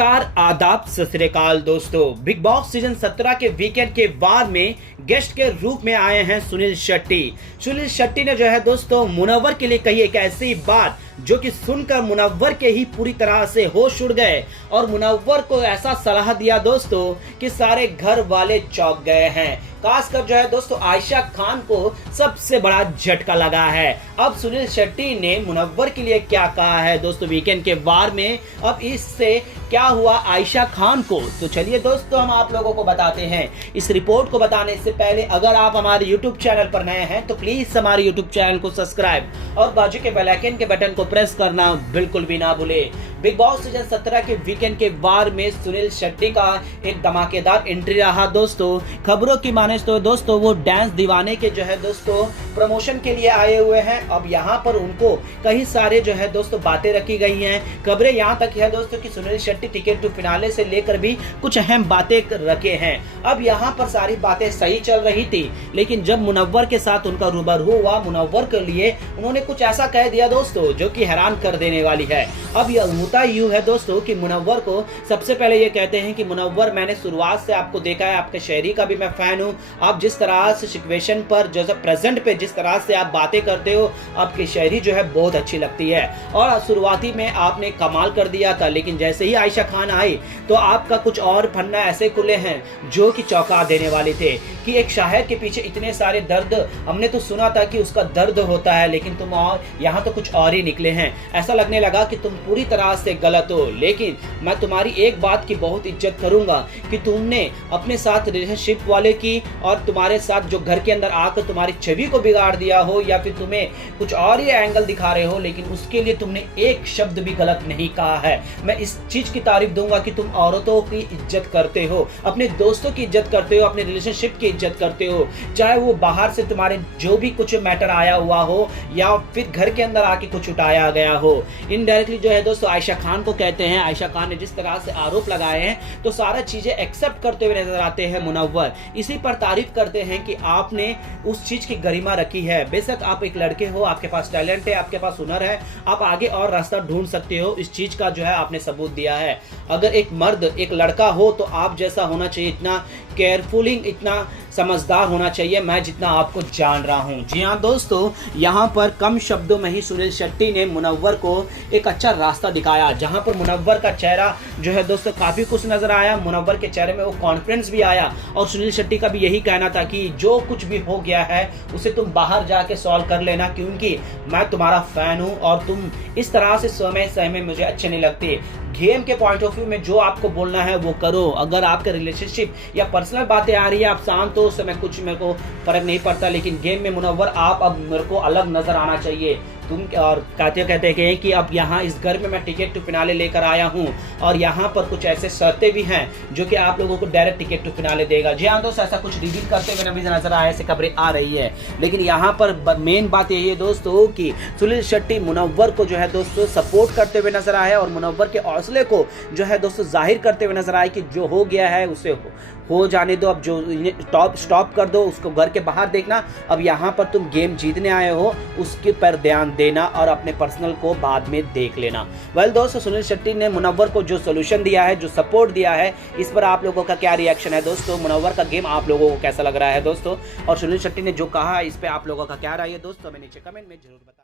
नमस्कार, आदाब, सत श्री अकाल दोस्तों। बिग बॉस सीजन 17 के वीकेंड के बाद में गेस्ट के रूप में आए हैं सुनील शेट्टी। सुनील शेट्टी ने जो है दोस्तों मुनव्वर के लिए कही एक ऐसी बात जो कि सुनकर मुनव्वर के ही पूरी तरह से होश उड़ गए और मुनव्वर को ऐसा सलाह दिया दोस्तों कि सारे घर वाले चौंक गए हैं। खासकर जो है दोस्तों आयशा खान को सबसे बड़ा झटका लगा है। अब सुनील शेट्टी ने मुनव्वर के लिए क्या कहा है दोस्तों वीकेंड के वार में, अब इससे क्या हुआ आयशा खान को, तो चलिए दोस्तों हम आप लोगों को बताते हैं। इस रिपोर्ट को बताने से पहले अगर आप हमारे यूट्यूब चैनल पर नए हैं तो प्लीज हमारे यूट्यूब चैनल को सब्सक्राइब और बाजू के बेल आइकन के बटन को प्रेस करना बिल्कुल भी ना भूले। बिग बॉस सीजन 17 के वीकेंड के वार में सुनील शेट्टी का एक धमाकेदार एंट्री रहा दोस्तों। खबरों की माने तो दोस्तों वो डांस दीवाने के जो है दोस्तों प्रमोशन के लिए आए हुए हैं। अब यहाँ पर उनको कई सारे जो है दोस्तों बातें रखी गई हैं। खबरें यहाँ तक है दोस्तों कि Suniel Shetty ticket to finale से लेकर भी कुछ अहम बातें रखे हैं। अब यहाँ पर सारी बातें सही चल रही थी, लेकिन जब मुनव्वर के साथ उनका रूबरू हुआ, मुनव्वर के लिए उन्होंने कुछ ऐसा कह दिया दोस्तों जो कि हैरान कर देने वाली है। अब यह होता यूं है दोस्तों कि मुनव्वर को सबसे पहले ये कहते हैं कि मुनव्वर, मैंने शुरुआत से आपको देखा है, आपके शायरी का भी मैं फैन हूँ। आप जिस तरह से सिचुएशन पर जैसे प्रेजेंट पे जिस तरह से आप बातें करते हो, आपकी शायरी जो है बहुत अच्छी लगती है और शुरुआती में आपने कमाल कर दिया था, लेकिन जैसे ही आयशा खान आई तो आपका कुछ और फन्ना ऐसे खुले हैं जो कि चौंका देने वाले थे कि एक शायर के पीछे इतने सारे दर्द, हमने तो सुना था कि उसका दर्द होता है, लेकिन तुम और यहाँ तो कुछ और ही निकले हैं। ऐसा लगने लगा कि तुम पूरी तरह से गलत हो, लेकिन मैं तुम्हारी एक बात की बहुत इज्जत करूंगा कि तुमने अपने साथ रिलेशनशिप वाले की और तुम्हारे साथ जो घर के अंदर आकर तुम्हारी छवि को बिगाड़ दिया हो या फिर तुम्हें कुछ और ही एंगल दिखा रहे हो, लेकिन उसके लिए तुमने एक शब्द भी गलत नहीं कहा है। मैं इस चीज की तारीफ दूंगा कि तुम औरतों की इज्जत करते हो, अपने दोस्तों की इज्जत करते हो, अपने रिलेशनशिप की इज्जत करते हो, चाहे वो बाहर से तुम्हारे जो भी कुछ मैटर आया हुआ हो या फिर घर के अंदर आके कुछ उठाया गया हो। इनडायरेक्टली जो है दोस्तों आयशा खान को कहते हैं, आयशा खान ने जिस तरह से आरोप लगाए हैं तो सारा चीजें एक्सेप्ट करते हुए नजर आते हैं मुनव्वर। इसी पर तारीफ करते हैं कि आपने उस चीज की गरिमा रखी है। बेशक आप एक लड़के हो, आपके पास टैलेंट है, आपके पास हुनर है, आप आगे और रास्ता ढूंढ सकते हो, इस चीज का जो है आपने सबूत दिया है। अगर एक मर्द एक लड़का हो तो आप जैसा होना चाहिए, इतना केयरफुलिंग, इतना समझदार होना चाहिए, मैं जितना आपको जान रहा हूं। जी हाँ दोस्तों, यहाँ पर कम शब्दों में ही सुनील शेट्टी ने मुनव्वर को एक अच्छा रास्ता दिखाया, जहाँ पर मुनव्वर का चेहरा जो है दोस्तों काफी खुश नजर आया। मुनव्वर के चेहरे में वो कॉन्फिडेंस भी आया और सुनील शेट्टी का भी यही कहना था कि जो कुछ भी हो गया है उसे तुम बाहर जाके सॉल्व कर लेना, क्योंकि मैं तुम्हारा फैन हूँ और तुम इस तरह से समय सहमे मुझे अच्छे नहीं लगते। गेम के पॉइंट ऑफ व्यू में जो आपको बोलना है वो करो। अगर आपके रिलेशनशिप या पर्सनल बातें आ रही है, आप शांत हो, उस समय कुछ मेरे को फर्क नहीं पड़ता, लेकिन गेम में मुनव्वर आप अब मेरे को अलग नजर आना चाहिए तुम। और कहते हैं कि अब यहाँ इस घर में मैं टिकट टू फिनाले लेकर आया हूँ और यहाँ पर कुछ ऐसे शर्तें भी हैं जो कि आप लोगों को डायरेक्ट टिकट टू फिनाले देगा। जी हाँ दोस्तों, ऐसा कुछ रिवील करते हुए नजर आ रहा है, ऐसे खबरें आ रही है, लेकिन यहाँ पर मेन बात यही है दोस्तों कि सुनील शेट्टी मुनव्वर को जो है दोस्तों सपोर्ट करते हुए नजर आए और मुनव्वर के हौसले को जो है दोस्तों जाहिर करते हुए नजर आए कि जो हो गया है उसे हो जाने दो, अब जो स्टॉप कर दो, उसको घर के बाहर देखना। अब यहाँ पर तुम गेम जीतने आए हो, उसके पर ध्यान देना और अपने पर्सनल को बाद में देख लेना। वेल दोस्तों, सुनील शेट्टी ने मुनव्वर को जो सोल्यूशन दिया है, जो सपोर्ट दिया है, इस पर आप लोगों का क्या रिएक्शन है दोस्तों? मुनव्वर का गेम आप लोगों को कैसा लग रहा है दोस्तों? और सुनील शेट्टी ने जो कहा इस पर आप लोगों का क्या राय है दोस्तों? हमें नीचे कमेंट में जरूर बताइए।